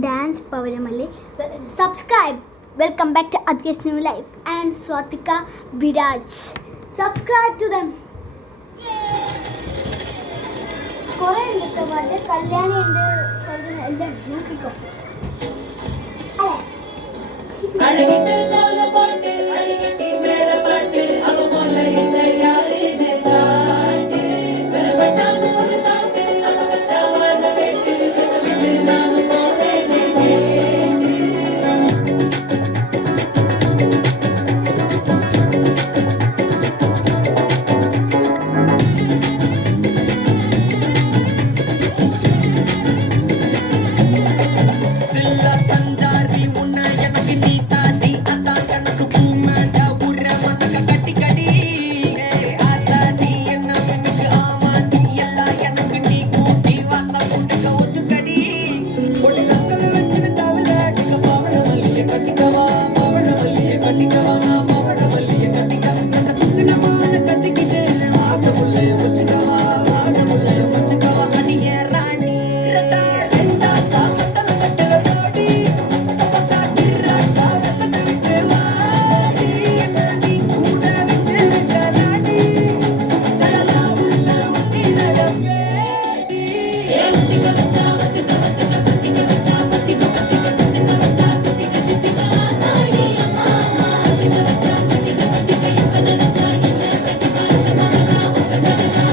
dance Pavaramali. Subscribe. Welcome back to Adkesh New Life and Swatika Viraj. Subscribe to them. Kore nikavade Kalyani endu solrena ella nookiko. அழகிட்டு கோல பாட்டு அடிக்கட்டி மேல பாட்டு அவ போல இந்த யாருன்னு காட்டு பெறப்பட்டா நூறு தாட்டு அவ வச்சாவான வெட்டு விட்டு நானும் போவேனே சில்லா சஞ்சாரி உன்னை எனக்கு நீ தாண்டி அதான் கணக்கு பூமேட உர மனக்க கட்டி கடி ஆத்தாடி என்ன எனக்கு ஆமாண்டி எல்லாம் எனக்கு நீ கூட்டி வாசம் உண்டுக்க ஒத்துக்கடி ஒரு நக்கல் வச்சிரு தவள அடிக்க பவழ மல்லிய கட்டிக்கவா பவழ மல்லிய கட்டிக்கவா பவழ மல்லிய கட்டிக்கவா அந்த குங்குனமான கட்டிக்கிட்டு வாசமுள்ளைய வச்சுக்கவா வாசமுள்ளைய வச்சுக்கவா அடியே ராணி ரெண்டா ரெண்டா காமத்தல கட்டுற ஜோடி பக்கா திராக்கா வெத்தத்தை விட்டு வாடி நீ கூட விட்டு இருக்க நாடி தலலா உன்னை ஒட்டி நடப்பேடி ஒத்திக்க வச்சா ஒத்திக்க ஒத்திக்க பத்திக்க வச்சா பத்திக்க பத்திக்க பத்திக்க வச்சா தித்திக்க தித்திக்க நாடி அம்மா ஒத்திக்க வச்சா பத்திக்க பத்திக்க இப்ப நினைச்சா என்ன கட்டிக்க அந்த மகளா உங்க நடலா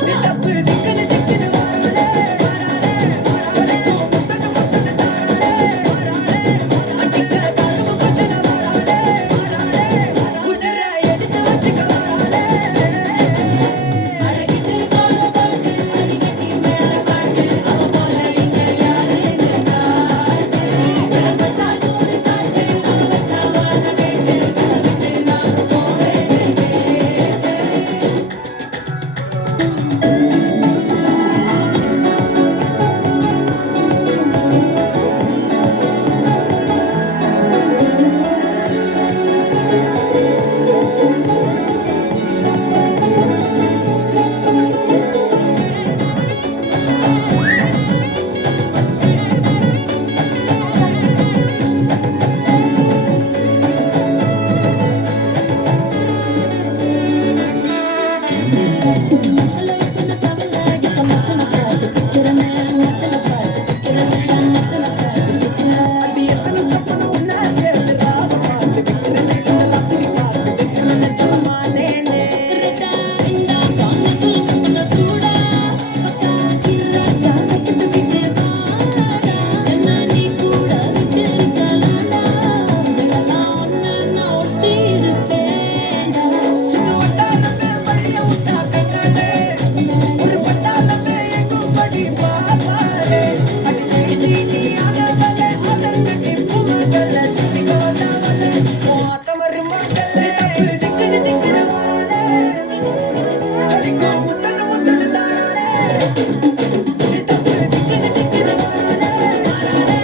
சித்தப்பு சிக்கன சிக்கன வாராளே வாராளே வாராளே முத்தன முத்தன தாராளே வாராளே அட்டிக்க கரும்பு கொத்தன வாராளே வாராளே உசிர எடுத்து வச்சுக்க வாராளே அழகிட்டு கோல பாட்டு அடிக்கட்டி மேல பாட்டு அவ போல இங்க யாருன்னு காட்டு பெறப்பட்டா நூறு தாட்டு அவ வச்சாவான வெட்டு விட்டு நானும் போவேனே மச்சல வச்சன தவள அடிக்க மச்சன பாத்து திக்கிறனே மச்சன பாத்து திக்கிறனே மச்சன பாத்து திக்கிறனே அடி எத்தனை சொப்பன உன்ன சேர்ந்து ராவ பாத்து திக்கிறனே இதெல்லாம் திரி பாத்து திக்கிறனே ஜமானே ரெட்டா ரெண்டா காமத்துல கண்ண சூடா பக்கா கிராக்கா வைக்கிட்டு விட்டு வாடா என்ன நீ கூட விட்டு இருக்கலாடா உங்களெல்லாம் ஒன்னு நான் ஒட்டி இருப்பேன்டா சுத்து வட்டாரமே வழிய விட்டா கண்ணாலே ஒரு வட்டாரமே எங்கும் படி பாப்பாலே அடி பேசி நீ ஆகவலே அதற்கட்டி பூமகளே திக்க வந்தாவலே ஓ அத்தமரு மகளே சித்தப்பு சிக்கன சிக்கன வாராளே கலிக்கோ முத்தன முத்தன தாராளே சித்தப்பு சிக்கன சிக்கன வாராளே வாராளே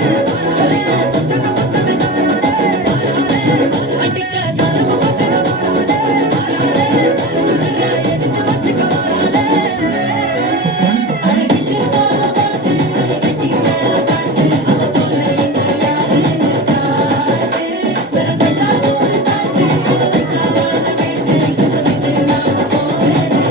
கலிக்கோ முத்தன முத்தன தாராளே வாராளே அடிக்க கரும்பு கொத்தன வாராளே வாராளே உசிர எடுத்து வச்சுக்க வாராளே அழகிட்டு கோல பாட்டு அடிக்கட்டி மேல பாட்டு அவ போல இங்க யாருன்னு காட்டு பெறப்பட்டா நூறு தாட்டு அவ வச்சாவான வெட்டு விட்டு நானும் போவேனே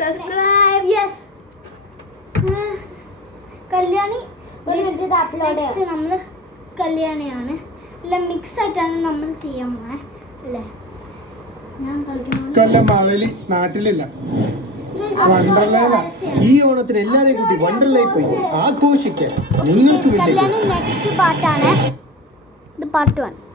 Subscribe. Yes. കല്യാണി നെക്സ്റ്റ് നമ്മൾ കല്യാണിയാണ് എല്ലാം മിക്സ് ആയിട്ടാണ് നമ്മൾ ചെയ്യാൻ പോണേ അല്ലേ ഞാൻ കളിക്കുന്നത് കൊല്ലം മാവേലി നാട്ടിലില്ല വണ്ടർലയിലാ. ഈ ഓണത്തിന് എല്ലാരെയും കൂട്ടി വണ്ടർലയിൽ പോയി ആഘോഷിക്കാൻ നിങ്ങൾക്ക് വേണ്ടി കല്യാണി നെക്സ്റ്റ് പാർട്ടാണ് ഇത് പാർട്ട് 1